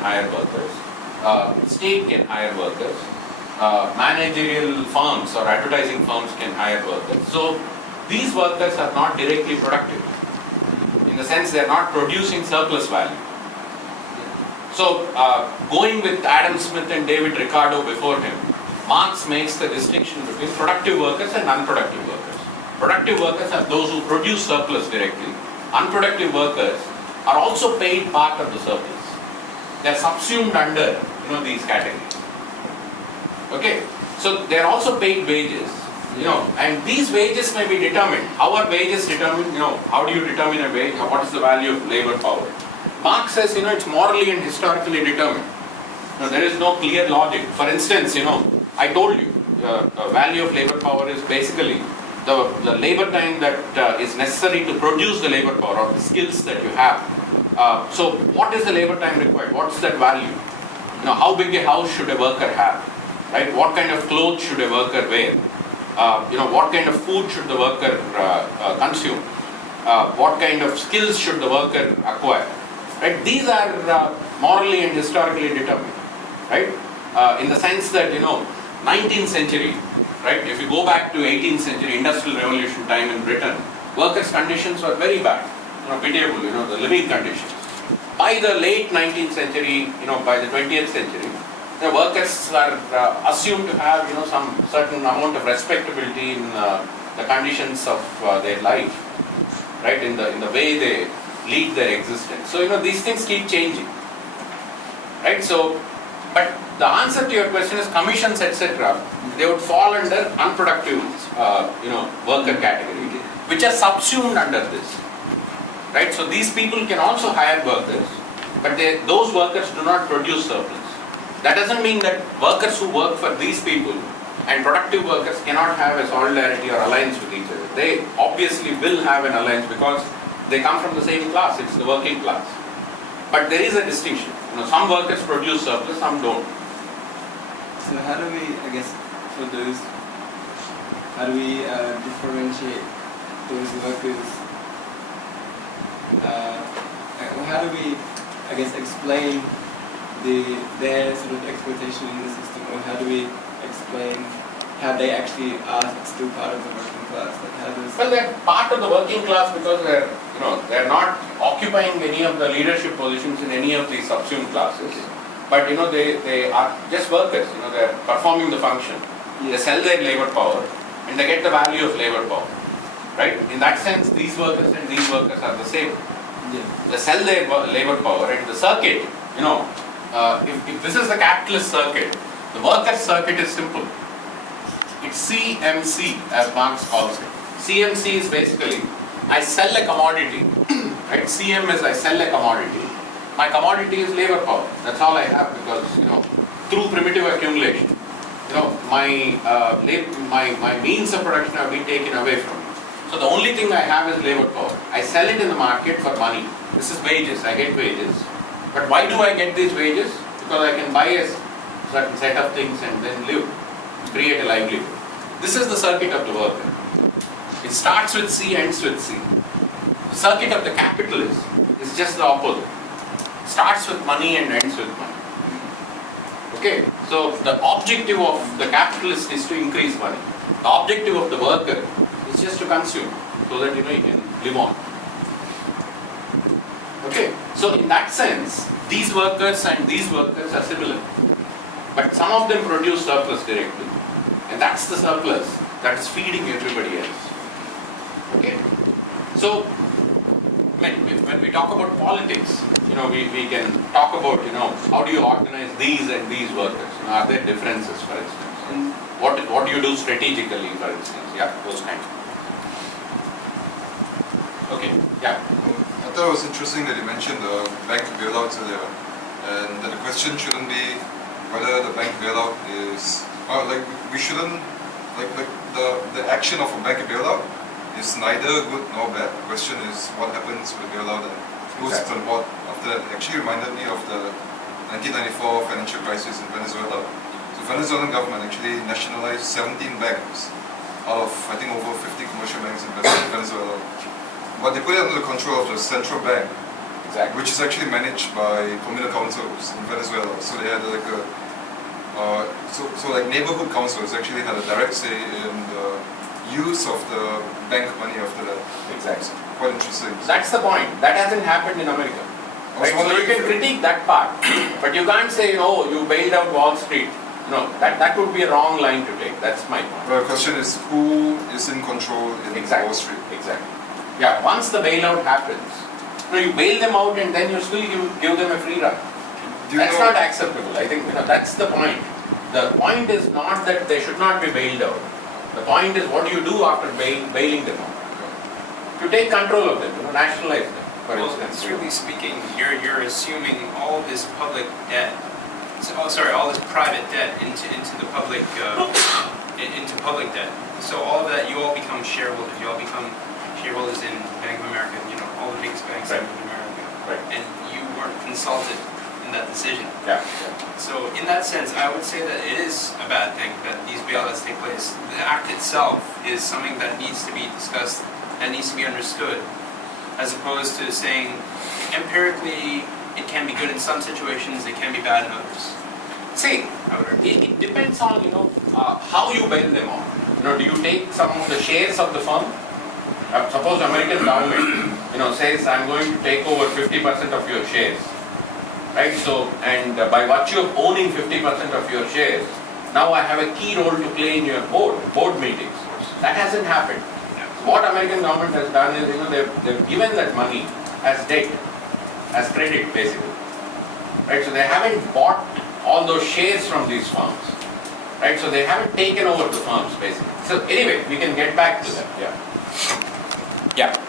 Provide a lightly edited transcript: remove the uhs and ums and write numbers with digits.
hire workers, state can hire workers, managerial firms or advertising firms can hire workers. So these workers are not directly productive, in the sense they are not producing surplus value. So going with Adam Smith and David Ricardo before him, Marx makes the distinction between productive workers and unproductive workers. Productive workers are those who produce surplus directly. Unproductive workers are also paid part of the surplus. They are subsumed under these categories. Okay, so they are also paid wages. And these wages may be determined. How are wages determined? How do you determine a wage? What is the value of labor power? Marx says, it's morally and historically determined. There is no clear logic. For instance, I told you, the value of labor power is basically the labor time that is necessary to produce the labor power or the skills that you have. So what is the labor time required? What's that value? How big a house should a worker have? Right? What kind of clothes should a worker wear? What kind of food should the worker consume? What kind of skills should the worker acquire? Right? These are morally and historically determined. Right? In the sense that 19th century, right? If you go back to 18th century industrial revolution time in Britain, workers' conditions were very bad, pitiable, the living conditions. By the late 19th century, by the 20th century, the workers are assumed to have, some certain amount of respectability in the conditions of their life, right? In the way they lead their existence. So, these things keep changing, right? So, but the answer to your question is commissions, etc. They would fall under unproductive, worker category, which are subsumed under this, right? So these people can also hire workers, but those workers do not produce surplus. That doesn't mean that workers who work for these people and productive workers cannot have a solidarity or alliance with each other. They obviously will have an alliance because they come from the same class. It's the working class. But there is a distinction. Some workers produce surplus, some don't. So how do we, for those, how do we differentiate those workers? How do we, explain their sort of exploitation in the system, or how do we explain how they actually are still part of the working class? Well, they're part of the working class because they're not occupying any of the leadership positions in any of these subsumed classes. But they are just workers. They're performing the function. They sell their labor power, and they get the value of labor power. Right? In that sense, these workers and these workers are the same. Yeah. They sell their labor power, and the circuit. If this is the capitalist circuit, the workers' circuit is simple. It's CMC, as Marx calls it. CMC is basically, I sell a commodity, right? CM is I sell a commodity. My commodity is labor power. That's all I have because, through primitive accumulation, my means of production have been taken away from me. So the only thing I have is labor power. I sell it in the market for money. This is wages. I get wages. But why do I get these wages? Because I can buy a certain set of things and then live, create a livelihood. This is the circuit of the worker. It starts with C, ends with C. The circuit of the capitalist is just the opposite. Starts with money and ends with money. Okay, so the objective of the capitalist is to increase money. The objective of the worker is just to consume so that he can live on. Okay, so in that sense, these workers and these workers are similar. But some of them produce surplus directly. And that's the surplus that is feeding everybody else. Okay, so when we talk about politics, we can talk about, how do you organize these and these workers? Are there differences, for instance? And what do you do strategically, for instance? Yeah, those kinds of things. Okay, yeah. I thought it was interesting that you mentioned the bank bailouts earlier, and that the question shouldn't be whether the bank bailout is, we shouldn't, the action of a bank bailout is neither good nor bad. The question is what happens with the bailout and who's on board after that. It actually reminded me of the 1994 financial crisis in Venezuela. So the Venezuelan government actually nationalized 17 banks out of, I think, over 50 commercial banks in Venezuela. But they put it under the control of the central bank, Exactly. which is actually managed by communal councils in Venezuela. So they had like a, so like neighborhood councils actually had a direct say in the use of the bank money after that. Exactly. Quite interesting. That's the point. That hasn't happened in America. I was Right? So you wondering can if- critique that part, but you can't say, oh, you bailed out Wall Street. No, that would be a wrong line to take. That's my point. Well, the question is who is in control in Exactly. Wall Street? Exactly. Yeah, once the bailout happens, you bail them out and then you still give them a free run. Do you That's know, not acceptable. I think that's the point. The point is not that they should not be bailed out. The point is what do you do after bailing them out? To take control of them, nationalize them, for Well, instance. strictly speaking, you're assuming all this public debt, all this private debt into the public, into public debt. So all of that, you all become shareholders. You all become shareholders in Bank of America. All the biggest banks Right. in America. Right. And you weren't consulted in that decision. Yeah. So in that sense, I would say that it is a bad thing that these bailouts take place. The act itself is something that needs to be discussed and needs to be understood, as opposed to saying empirically it can be good in some situations, it can be bad in others. See, it depends on how you bail them out. Do you take some of the shares of the firm? Suppose American government says I'm going to take over 50% of your shares, right? So and by virtue of owning 50% of your shares, now I have a key role to play in your board meetings. That hasn't happened. What American government has done is they've given that money as debt, as credit basically, right? So they haven't bought all those shares from these firms, right? So they haven't taken over the firms basically. So anyway, we can get back to that. Yeah.